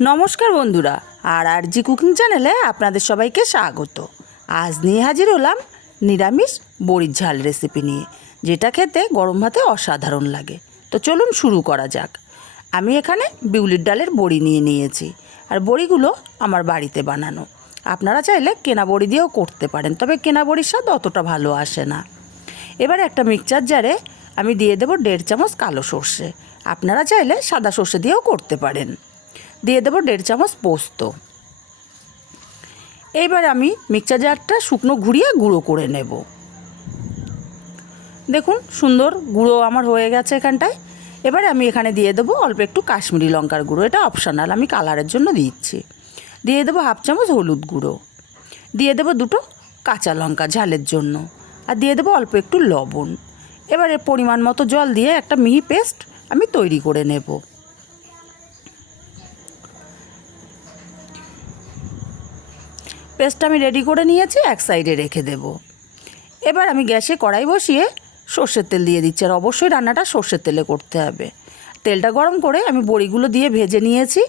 নমস্কার বন্ধুরা, আর জি কুকিং চ্যানেলে আপনাদের সবাইকে স্বাগত। আজ নিয়ে হাজির হলাম নিরামিষ বড়ির ঝাল রেসিপি নিয়ে, যেটা খেতে গরম ভাতে অসাধারণ লাগে। তো চলুন শুরু করা যাক। আমি এখানে বিউলির ডালের বড়ি নিয়ে নিয়েছি, আর বড়িগুলো আমার বাড়িতে বানানো। আপনারা চাইলে কেনা বড়ি দিয়েও করতে পারেন, তবে কেনা বড়ির স্বাদ অতটা ভালো আসে না। এবার একটা মিক্সচার জারে আমি দিয়ে দেবো 1.5 চামচ কালো সর্ষে। আপনারা চাইলে সাদা সর্ষে দিয়েও করতে পারেন। দিয়ে দেবো 1.5 চামচ পোস্ত। এইবার আমি মিক্সচার জারটা শুকনো ঘুরিয়ে গুঁড়ো করে নেব। দেখুন সুন্দর গুঁড়ো আমার হয়ে গেছে এখানটায়। এবারে আমি এখানে দিয়ে দেবো অল্প একটু কাশ্মীরি লঙ্কার গুঁড়ো, এটা অপশনাল, আমি কালারের জন্য দিচ্ছি। দিয়ে দেবো 1/2 চামচ হলুদ গুঁড়ো। দিয়ে দেবো 2টো কাঁচা লঙ্কা ঝালের জন্য, আর দিয়ে দেবো অল্প একটু লবণ। এবারে পরিমাণ মতো জল দিয়ে একটা মিহি পেস্ট আমি তৈরি করে নেব। পেস্টটা আমি রেডি করে নিয়েছি, এক সাইডে রেখে দেব। এবার আমি গ্যাসে কড়াই বসিয়ে সর্ষের তেল দিয়ে দিচ্ছি, আর অবশ্যই রান্নাটা সর্ষের তেলে করতে হবে। তেলটা গরম করে আমি বড়িগুলো দিয়ে ভেজে নিয়েছি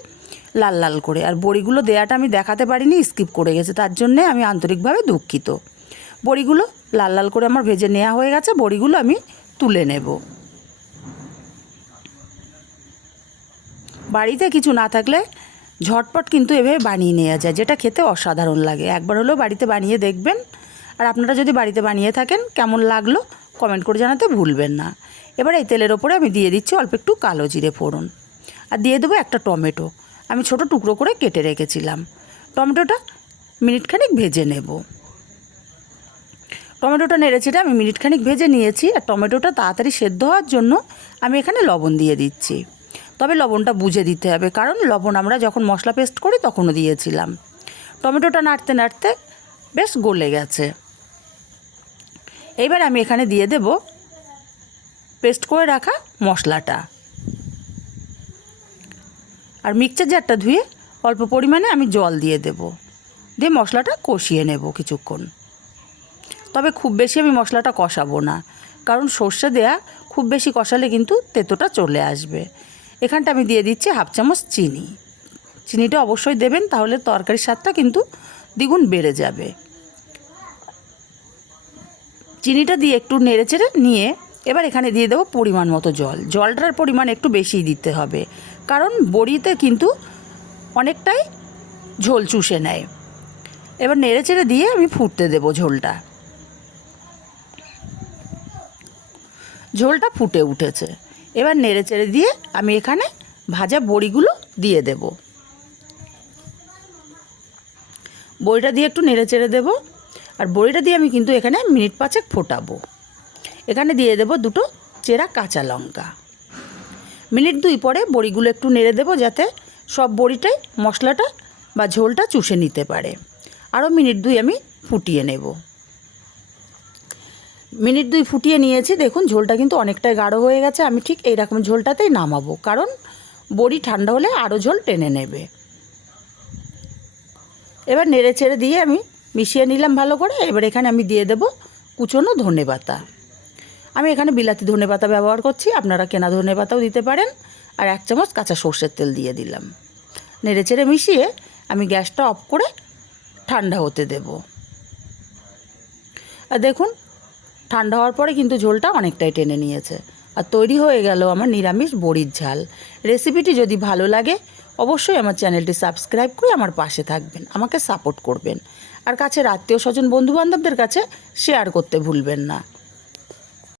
লাল লাল করে। আর বড়িগুলো দেওয়াটা আমি দেখাতে পারিনি, স্কিপ করে গেছে, তার জন্যে আমি আন্তরিকভাবে দুঃখিত। বড়িগুলো লাল লাল করে আমার ভেজে নেওয়া হয়ে গেছে, বড়িগুলো আমি তুলে নেব। বাড়িতে কিছু না থাকলে ঝটপট কিন্তু এভাবে বানিয়ে নেওয়া যায়, যেটা খেতে অসাধারণ লাগে। একবার হলেও বাড়িতে বানিয়ে দেখবেন। আর আপনারা যদি বাড়িতে বানিয়ে থাকেন কেমন লাগলো কমেন্ট করে জানাতে ভুলবেন না। এবার এই তেলের ওপরে আমি দিয়ে দিচ্ছি অল্প একটু কালো জিরে ফোড়ন, আর দিয়ে দেবো একটা টমেটো আমি ছোট টুকরো করে কেটে রেখেছিলাম। টমেটোটা মিনিটখানিক ভেজে নেব। টমেটোটা নেড়েচেড়ে আমি মিনিটখানিক ভেজে নিয়েছি। আর টমেটোটা তাড়াতাড়ি সেদ্ধ হওয়ার জন্য আমি এখানে লবণ দিয়ে দিচ্ছি। তবে লবণটা বুঝে দিতে হবে, কারণ লবণ আমরা যখন মশলা পেস্ট করি তখনও দিয়েছিলাম। টমেটোটা নাড়তে নাড়তে বেশ গলে গেছে। এইবার আমি এখানে দিয়ে দেব পেস্ট করে রাখা মশলাটা। আর মিক্সচার জারটা ধুয়ে অল্প পরিমাণে আমি জল দিয়ে দেব, দিয়ে মশলাটা কষিয়ে নেব কিছুক্ষণ। তবে খুব বেশি আমি মশলাটা কষাবো না, কারণ সর্ষে দেয়া খুব বেশি কষালে কিন্তু তেতোটা চলে আসবে। এখানটা আমি দিয়ে দিচ্ছি 1/2 চামচ চিনি। চিনিটা অবশ্যই দেবেন, তাহলে তরকারির স্বাদটা কিন্তু দ্বিগুণ বেড়ে যাবে। চিনিটা দিয়ে একটু নেড়েচেড়ে নিয়ে এবার এখানে দিয়ে দেবো পরিমাণ মতো জল। জলটার পরিমাণ একটু বেশি দিতে হবে, কারণ বড়িতে কিন্তু অনেকটাই ঝোল চুষে নেয়। এবার নেড়েচেড়ে দিয়ে আমি ফুটতে দেবো ঝোলটা। ঝোলটা ফুটে উঠেছে। এবার নেড়েচেড়ে দিয়ে আমি এখানে ভাজা বড়িগুলো দিয়ে দেব। বড়িটা দিয়ে একটু নেড়েচেড়ে দেব। আর বড়িটা দিয়ে আমি কিন্তু এখানে মিনিট 5 ফোটাবো। এখানে দিয়ে দেব 2টো চেরা কাঁচা লঙ্কা। মিনিট 2 পরে বড়িগুলো একটু নেড়ে দেব, যাতে সব বড়িটাই মশলাটা বা ঝোলটা চুষে নিতে পারে। আরও মিনিট 2 আমি ফুটিয়ে নেব। মিনিট 2 ফুটিয়ে নিয়েছি। দেখুন ঝোলটা কিন্তু অনেকটাই গাঢ় হয়ে গেছে। আমি ঠিক এইরকম ঝোলটাতেই নামাবো, কারণ বড়ি ঠান্ডা হলে আরও ঝোল টেনে নেবে। এবার নেড়ে ছেড়ে দিয়ে আমি মিশিয়ে নিলাম ভালো করে। এবার এখানে আমি দিয়ে দেব কুচনো ধনেপাতা। আমি এখানে বিলাতি ধনেপাতা ব্যবহার করছি, আপনারা কেনা ধনেপাতাও দিতে পারেন। আর 1 চামচ কাঁচা সর্ষের তেল দিয়ে দিলাম। নেড়ে চেড়ে মিশিয়ে আমি গ্যাসটা অফ করে ঠান্ডা হতে দেব। আর দেখুন ঠান্ডা হওয়ার পরে কিন্তু ঝোলটা অনেকটাই টেনে নিয়েছে। আর তৈরি হয়ে গেল আমার নিরামিষ বড়ির ঝাল। রেসিপিটি যদি ভালো লাগে অবশ্যই আমার চ্যানেলটি সাবস্ক্রাইব করে আমার পাশে থাকবেন, আমাকে সাপোর্ট করবেন। আর কাছের আত্মীয় স্বজন বন্ধুবান্ধবদের কাছে শেয়ার করতে ভুলবেন না।